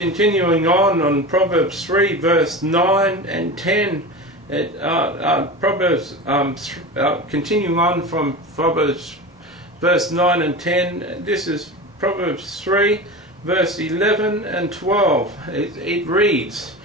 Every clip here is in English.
Continuing on Proverbs 3 verse 9 and 10, continuing on from Proverbs verse 9 and 10, this is Proverbs 3 verse 11 and 12. It reads,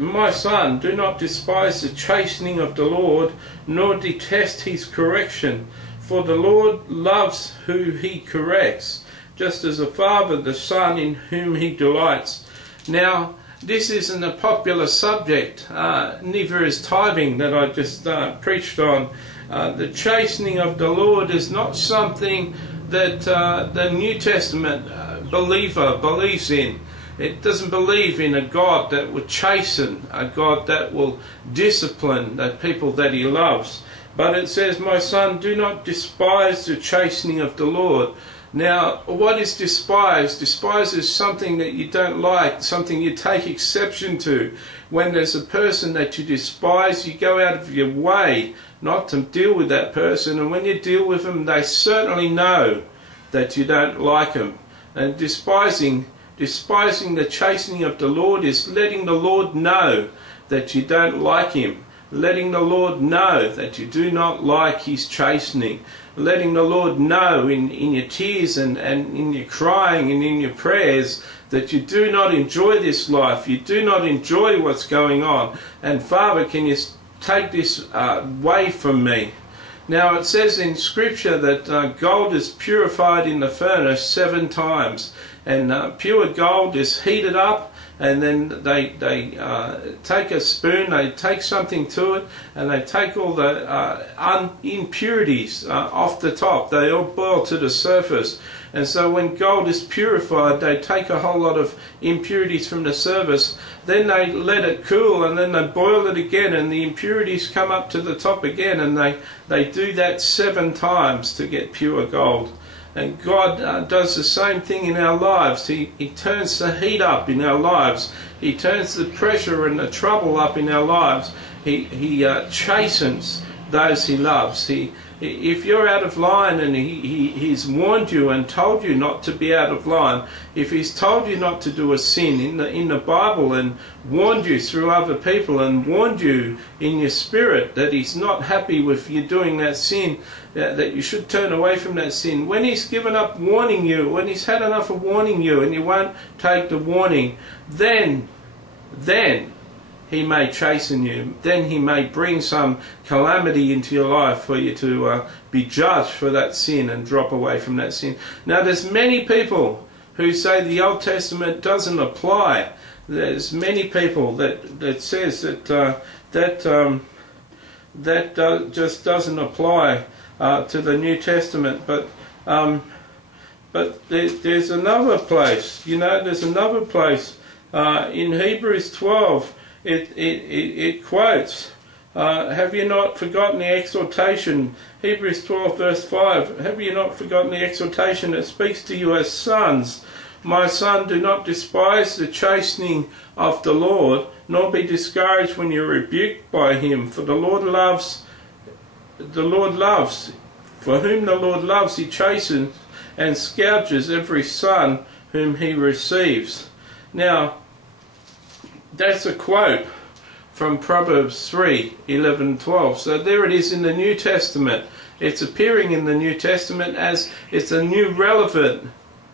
My son, do not despise the chastening of the Lord, nor detest his correction, for the Lord loves who he corrects, just as a father the son in whom he delights. Now, this isn't a popular subject, neither is tithing that I just preached on. The chastening of the Lord is not something that the New Testament believer believes in. It doesn't believe in a God that will chasten, a God that will discipline the people that he loves. But it says, My son, do not despise the chastening of the Lord. Now, what is despise? Despise is something that you don't like, something you take exception to. When there's a person that you despise, you go out of your way not to deal with that person. And when you deal with them, they certainly know that you don't like them. And despising the chastening of the Lord is letting the Lord know that you don't like him. Letting the Lord know that you do not like his chastening. Letting the Lord know in your tears and in your crying and in your prayers that you do not enjoy this life. You do not enjoy what's going on. And Father, can you take this away from me? Now it says in Scripture that gold is purified in the furnace 7 times. And pure gold is heated up, and then they take a spoon, they take something to it, and they take all the impurities off the top. They all boil to the surface. And so when gold is purified, they take a whole lot of impurities from the surface. Then they let it cool, and then they boil it again, and the impurities come up to the top again, and they do that 7 times to get pure gold. And God does the same thing in our lives. He turns the heat up in our lives. He turns the pressure and the trouble up in our lives. He chastens those he loves. If you're out of line and he's warned you and told you not to be out of line, if he's told you not to do a sin in the Bible and warned you through other people and warned you in your spirit that he's not happy with you doing that sin, that you should turn away from that sin, when he's given up warning you, when he's had enough of warning you and you won't take the warning, then he may chasten you. Then he may bring some calamity into your life for you to be judged for that sin and drop away from that sin. Now there's many people who say the Old Testament doesn't apply. There's many people that says that just doesn't apply to the New Testament. But there's another place. You know, there's another place in Hebrews 12. It quotes, have you not forgotten the exhortation, Hebrews 12 verse 5, have you not forgotten the exhortation that speaks to you as sons? My son, do not despise the chastening of the Lord, nor be discouraged when you're rebuked by him, for the Lord loves, for whom the Lord loves he chastens and scourges every son whom he receives. Now, that's a quote from Proverbs 3, 11 and 12. So there it is in the New Testament. It's appearing in the New Testament as it's a new relevant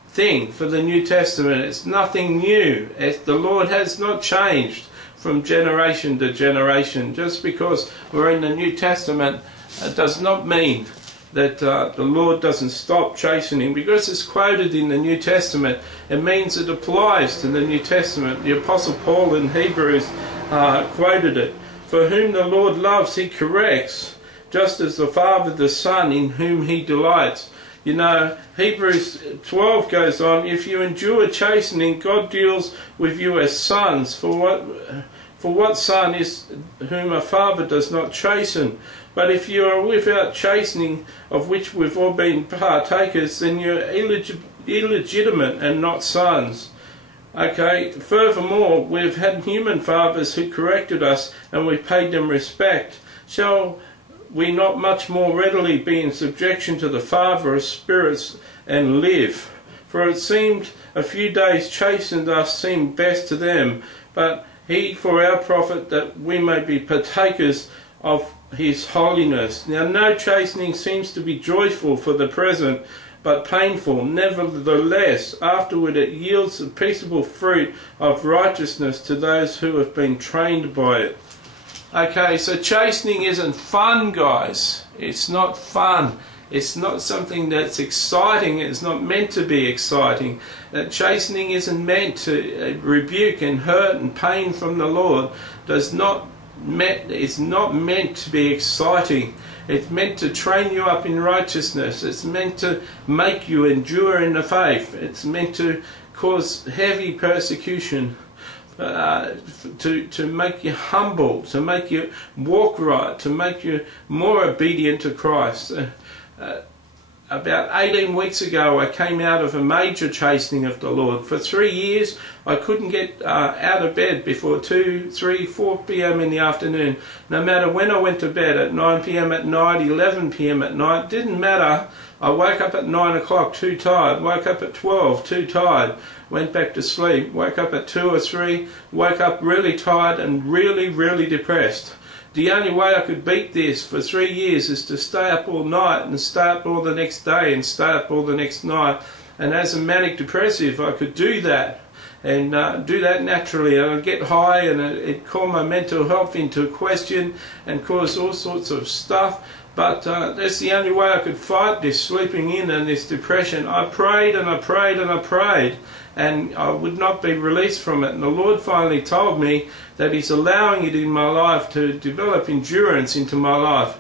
thing for the New Testament. It's nothing new. The Lord has not changed from generation to generation. Just because we're in the New Testament, it does not mean that the Lord doesn't stop chastening. Because it's quoted in the New Testament, it means it applies to the New Testament. The Apostle Paul in Hebrews quoted it. For whom the Lord loves he corrects, just as the father the son in whom he delights. You know, Hebrews 12 goes on, if you endure chastening, God deals with you as sons. For what son is whom a father does not chasten? But if you are without chastening, of which we've all been partakers, then you're illegitimate and not sons. Okay, furthermore, we've had human fathers who corrected us and we paid them respect. Shall we not much more readily be in subjection to the Father of spirits and live? For it seemed a few days chastened us seemed best to them, but he for our profit, that we may be partakers of his holiness. Now no chastening seems to be joyful for the present, but painful. Nevertheless, afterward it yields the peaceable fruit of righteousness to those who have been trained by it. Okay, so chastening isn't fun, guys. It's not fun. It's not something that's exciting. It's not meant to be exciting. Chastening isn't meant to rebuke and hurt and pain from the Lord. It's not meant to be exciting. It's meant to train you up in righteousness. It's meant to make you endure in the faith. It's meant to cause heavy persecution, to make you humble, to make you walk right, to make you more obedient to Christ. About 18 weeks ago I came out of a major chastening of the Lord. For 3 years I couldn't get out of bed before 2, 3, 4 p.m. in the afternoon. No matter when I went to bed, at 9 p.m. at night, 11 p.m. at night, didn't matter. I woke up at 9 o'clock too tired, woke up at 12 too tired, went back to sleep, woke up at 2 or 3, woke up really tired and really depressed. The only way I could beat this for 3 years is to stay up all night and stay up all the next day and stay up all the next night. And as a manic depressive I could do that and do that naturally, and I'd get high and it'd call my mental health into question and cause all sorts of stuff. But that's the only way I could fight this sleeping in and this depression. I prayed and I prayed and I prayed, and I would not be released from it. And the Lord finally told me that He's allowing it in my life to develop endurance into my life.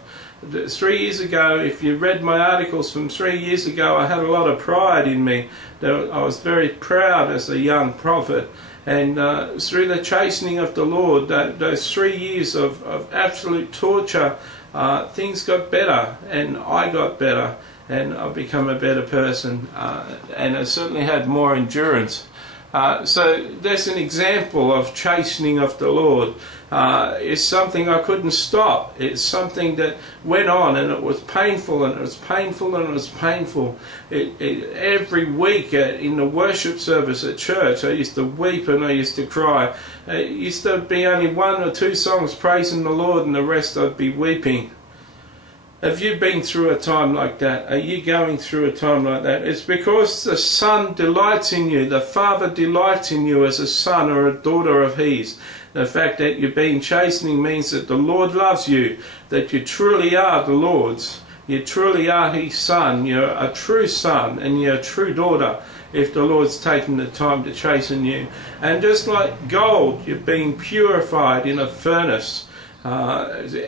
3 years ago, if you read my articles from 3 years ago, I had a lot of pride in me. I was very proud as a young prophet. And through the chastening of the Lord, those 3 years of absolute torture, things got better, and I got better, and I've become a better person, and I certainly had more endurance. So that's an example of chastening of the Lord. It's something I couldn't stop. It's something that went on, and it was painful, and it was painful, and it was painful. Every week in the worship service at church, I used to weep and I used to cry. It used to be only 1 or 2 songs praising the Lord, and the rest I'd be weeping. Have you been through a time like that? Are you going through a time like that? It's because the Son delights in you, the Father delights in you as a son or a daughter of His. The fact that you're being chastening means that the Lord loves you, that you truly are the Lord's. You truly are His son. You're a true son and you're a true daughter if the Lord's taken the time to chasten you. And just like gold, you're being purified in a furnace.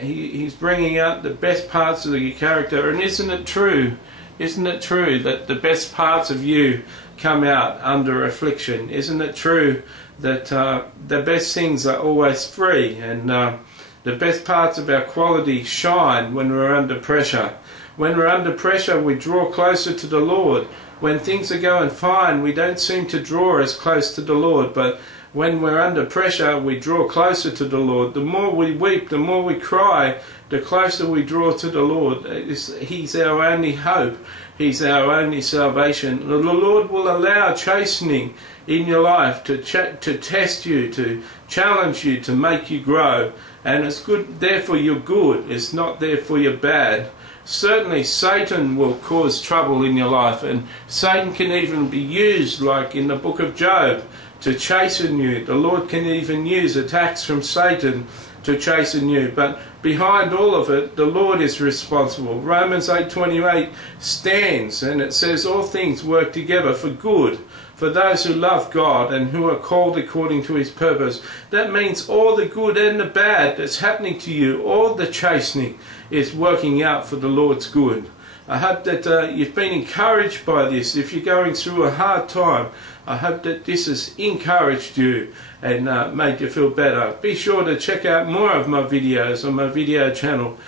He's bringing out the best parts of your character. And isn't it true? Isn't it true that the best parts of you come out under affliction? Isn't it true that the best things are always free, and the best parts of our quality shine when we're under pressure? When we're under pressure, we draw closer to the Lord. When things are going fine, we don't seem to draw as close to the Lord, but when we're under pressure, we draw closer to the Lord. The more we weep, the more we cry, the closer we draw to the Lord. He's our only hope. He's our only salvation. The Lord will allow chastening in your life to test you, to challenge you, to make you grow. And it's good there for your good. It's not there for your bad. Certainly Satan will cause trouble in your life, and Satan can even be used, like in the book of Job, to chasten you. The Lord can even use attacks from Satan to chasten you. But behind all of it, the Lord is responsible. Romans 8:28 stands, and it says all things work together for good for those who love God and who are called according to His purpose. That means all the good and the bad that's happening to you, all the chastening is working out for the Lord's good. I hope that you've been encouraged by this. If you're going through a hard time, I hope that this has encouraged you and made you feel better. Be sure to check out more of my videos on my video channel.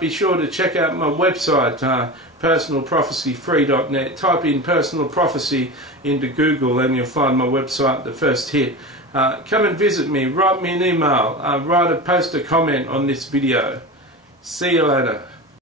Be sure to check out my website, personalprophecyfree.net. Type in personal prophecy into Google and you'll find my website, the first hit. Come and visit me, write me an email, post a comment on this video. See you later.